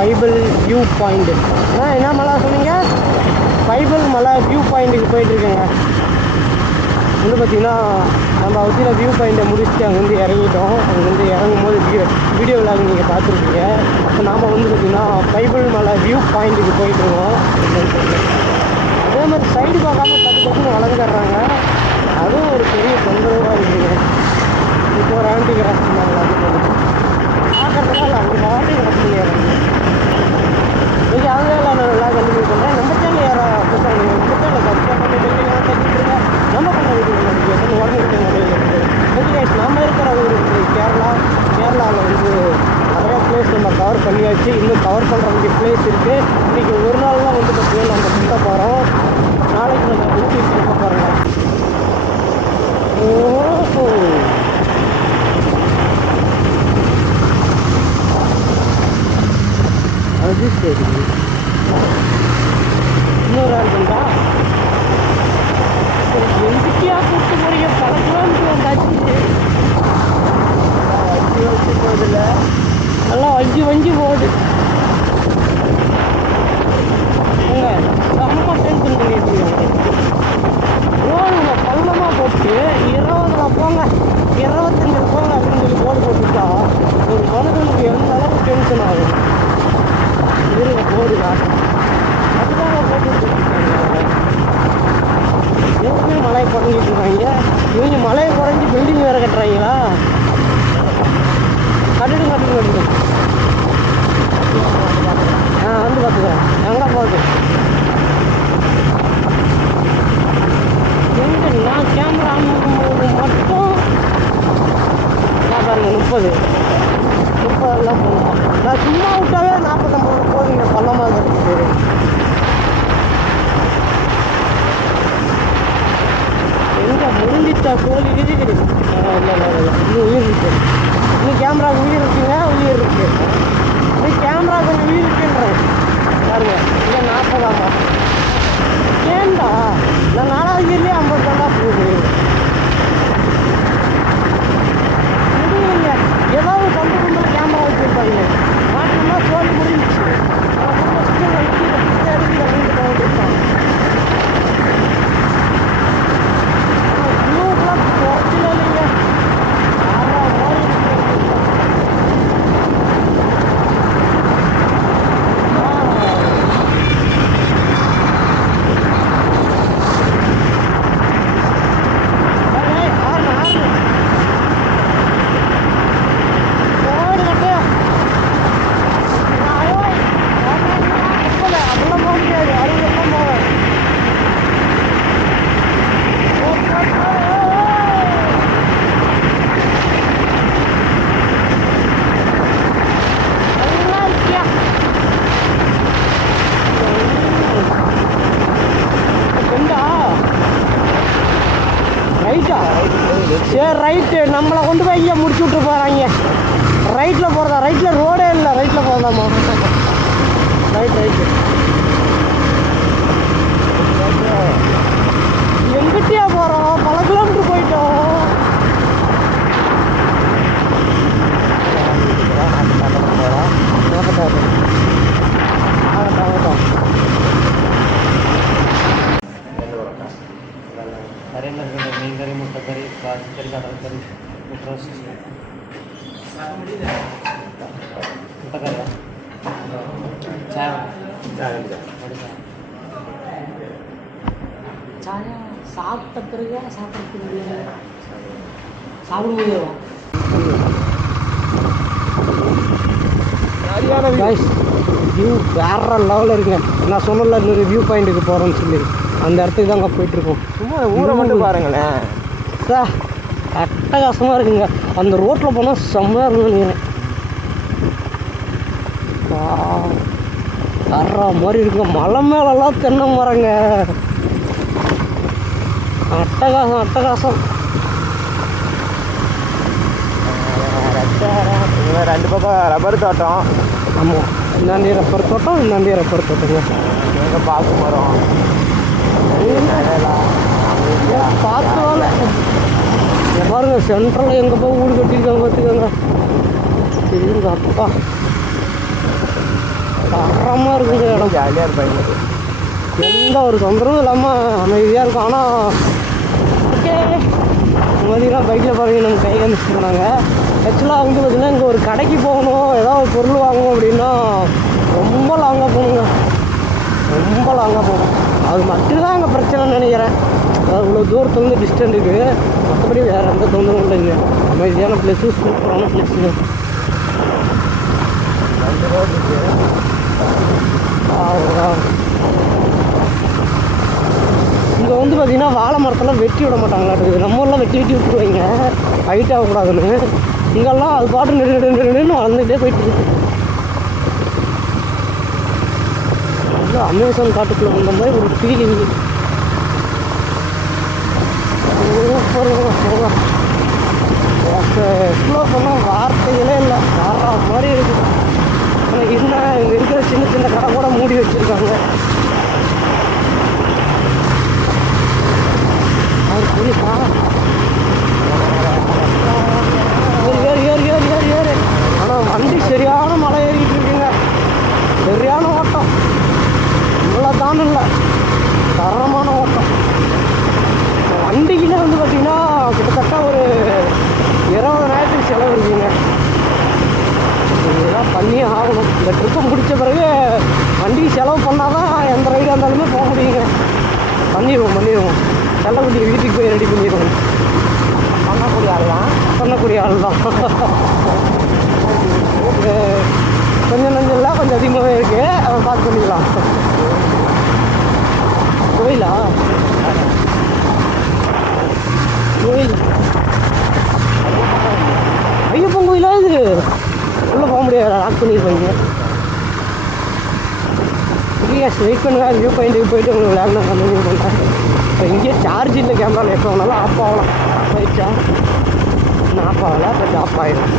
Bible view point. என்ன மலை சொன்னீங்க? பைபிள் மலை வியூ பாயிண்ட்டுக்கு போயிட்டுருக்கேங்க. வந்து பார்த்திங்கன்னா நம்ம அவசியில் வியூ பாயிண்ட்டை முடிச்சுட்டு அங்கேருந்து இறங்கிட்டோம். அங்கேருந்து இறங்கும் போது வீடியோ விளாக் நீங்கள் பார்த்துருக்கீங்க. இப்போ நாம் வந்து பார்த்திங்கன்னா பைபிள் மலை வியூ பாயிண்ட்டுக்கு போயிட்டுருக்கோம். அதே மாதிரி சைடு பார்க்காம டக்குன்னு வளர்ந்துடுறாங்க. அதுவும் ஒரு பெரிய தொந்தரவாக இருக்குதுங்க. இப்போ ஒரு ஆண்டி கிராஸ் பண்ணாங்க, அது பார்க்கறதுனால அவங்க பாட்டி கிராஸ் பண்ணிடுறாங்க. இன்றைக்கி அவங்க நான் நல்லா கண்டினியூ பண்ணுறேன். நம்ம சேனல் யாராவது புதுசாக நம்ம சேனல் சப்ஸ்கிரைப் பண்ணி பெல்லையெல்லாம் தட்டிட்டுருங்க. நம்ம பண்ணுற வீடியோ நோட்டிஃபிகேஷன் உடனே மொபைலில் இருக்குது. ஓகே, நாம் இருக்கிற ஒரு கேரளாவில் வந்து நிறையா பிளேஸ் நம்ம கவர் பண்ணியாச்சு. இன்னும் கவர் பண்ணுற வேண்டிய பிளேஸ் இருக்குது. இன்றைக்கி ஒரு நாள் தான் வந்து பார்த்திங்கன்னா நம்ம சுத்த போகிறோம். நாளைக்கு நம்ம ஊட்டி சுத்த போகிறோங்க. ஓஹோ, அது சரி. இன்னொரு ஆள் பண்ணா எதுக்கியா கூப்பிட்டு போறீங்க? பல கிலோமீட்டர் வந்தாச்சு. வஞ்சி வச்சு போகுதுல்ல, நல்லா வஞ்சி போகுது. செம்ம டென்ஷன் பண்ணிட்டுருக்காங்க. ரோடுல பள்ளமாக போட்டு 20 போங்க 25 போங்க அப்படின்னு சொல்லி போர்டு போட்டுட்டா ஒரு மனுஷனுக்கு எந்த அளவுக்கு டென்ஷன் ஆகும். இருங்க போடுதா, அதுதான் போட்டுருக்காங்க. ஏற்கனவே மழையை குறைஞ்சிட்டு இருக்காங்க. இவங்க மழையை குறைஞ்சி பில்டிங் வேறு கட்டுறாங்களா? கட்டிடும் வந்து பார்த்துக்கிறேன். எங்கே போகுது? எங்கே நான் கேமரா ஆன் பண்ணும்போது மட்டும் நான் பாருங்க 30 போகணும். நான் சும்மா விட்டாவே 40-50 போகுதுங்க. பள்ளமாக இருக்குது. எங்கே முடிஞ்சிட்டா கோழி? இல்லை இன்னும் உயிர் இருக்குது. இன்னும் கேமராவுக்கு உயிர் இருக்குங்க. உயிர் இருக்குது. இன்னும் கேமராவுக்கு கொஞ்சம் உயிர் இருக்குன்றேன் பாருங்க. இல்லை 40 ஏண்டா நான் 4வது இயர்லேயே 50 தாண்டா போகுது. முடியலைங்க. ஏதாவது கம்பெனி கேமரா வச்சுருப்பாங்க. மாற்றமா சோழி முடிஞ்சிச்சு. சரி ரைட்டு, நம்மளை கொண்டு போய் இங்கே முடிச்சு விட்டு போகிறாங்க. ரைட்டில் போகிறதா? ரைட்டில் ரோடே இல்லை. ரைட்டில் போகிறதாம்மா? ரைட்டு எங்கிட்டயா போகிறோம்? பல கிலோமீட்டர் போயிட்டோம். கரையில் இருக்கிற மீன் கறி, முட்டை கறி, காசு கறி, கடல் கறி, முட்டை கறியா? சாயா சாப்பிட்ட பிறகு சாப்பிட்றது சாப்பிடும்போது வியூ வேற லெவலில் இருக்குங்க. நான் சொன்னல இன்னொரு வியூ பாயிண்ட்டுக்கு போகிறோன்னு சொல்லி அந்த இடத்துக்கு தாங்க போயிட்டுருக்கோம். சும்மா ஊரை மட்டும் பாருங்களேன். சார் அட்டகாசமாக இருக்குங்க. அந்த ரோட்டில் போனால் செம்மையாக இருக்குன்னு நினைக்கிறேன். வர்ற மாதிரி இருக்குங்க. மலை மேலெல்லாம் தென்னை மரங்க. அட்டகாசம். ரெண்டு பக்கம் ரப்பர் தோட்டம். ஆமாம், இந்தாண்டி ரப்பர் தோட்டம், இந்தாண்டி ரப்பர் தோட்டங்க. எங்கே பார்க்க மரம் பார்த்து வேலை பாருங்க. சென்ட்ரலில் எங்கே போய் வீடு கட்டியிருக்காங்க பார்த்துக்கோங்க. சரிங்க அப்பா. தரமாக இருக்குங்க இடம். ஜாலியாக இருப்பாங்க, எந்த ஒரு தொந்தரவும் இல்லாமல் அமைதியாக இருக்கும். ஆனால் ஓகே பார்த்தீங்கன்னா பைக்கில் பாருங்க நம்ம கையில் வந்துச்சுருந்தாங்க. ஆக்சுவலாக வந்து பார்த்திங்கன்னா இங்கே ஒரு கடைக்கு போகணும், ஏதாவது ஒரு பொருள் வாங்கணும் அப்படின்னா ரொம்ப லாங்காக போகணுங்க, ரொம்ப லாங்காக போகணும். அது மட்டும்தான் அங்கே பிரச்சனைன்னு நினைக்கிறேன். அதாவது இவ்வளோ தூரத்துலேருந்து டிஸ்டன்ஸுக்கு, மற்றபடி வேறு எந்த தொந்தரவும் இல்லைங்க. அமைதியான பிளேஸு, சூப்பரான பிளேஸுங்க. அந்த ரோடு இருக்குது. இங்கே வந்து பார்த்திங்கன்னா வாழை மரத்தெல்லாம் வெட்டி விட மாட்டாங்களாட்டுக்குது. நம்ம ஊரில் வெட்டி விட்டுருவாங்க ஹைட் ஆகக்கூடாதுன்னு. இங்கெல்லாம் அது பாட்டு நெடுன்னு வளர்ந்துகிட்டே போயிட்டுருக்கு. நல்லா அமேசான் காட்டுக்குள்ளே வந்த மாதிரி ஒரு ஃபீலிங். எக்ஸ்ப்ளோர் பண்ண வார்த்தைகளே இல்லை, வர்ற மாதிரி இருக்குது. ஆனால் என்ன இங்கே இருக்கிற சின்ன சின்ன கடை கூட மூடி வச்சுருக்காங்க. போலீஸா ஏறு. ஆனால் வண்டி சரியான மலை ஏறிக்கிட்டு இருக்குங்க, சரியான ஓட்டம். இவ்வளோ தான் இல்லை, தரமான ஓட்டம். வண்டிக்குன்னே வந்து பார்த்திங்கன்னா கிட்டத்தட்ட ஒரு 20,000 செலவு இருக்குங்க. இதெல்லாம் பண்ணியே ஆகணும். இந்த ட்ரிப்பை முடித்த பிறகு வண்டிக்கு செலவு பண்ணால் தான் எந்த ரைடாக இருந்தாலுமே போக முடியுங்க. பண்ணிடுவோம். செல்லக்குட்டியை வீட்டுக்கு போய் ரெடி பண்ணிடுவோம். பண்ணக்கூடிய ஆள் தான். கொஞ்சம் நஞ்சம் இல்லை, கொஞ்சம் அதிகமாகவே இருக்குது, அதை பார்த்து பண்ணிக்கலாம். கோயிலா? கோயில் ஐயப்பன் கோயிலா இது? உள்ளே போக முடியாது, லாக் பண்ணியிருப்பாங்க. வெயிட் பண்ணுங்க, வியூ பாயிண்ட்டுக்கு போயிட்டு உங்களுக்கு விளையாட கண்டினியூ பண்ணுறேன். இப்போ இங்கேயே சார்ஜ் இல்லை கேமராவில், எப்போ வேணாலும் ஆஃப் ஆகலாம். ஆஃப் ஆகிடுச்சா? இன்னும் ஆஃப் ஆகலை, கொஞ்சம் ஆஃப் ஆகிடும்.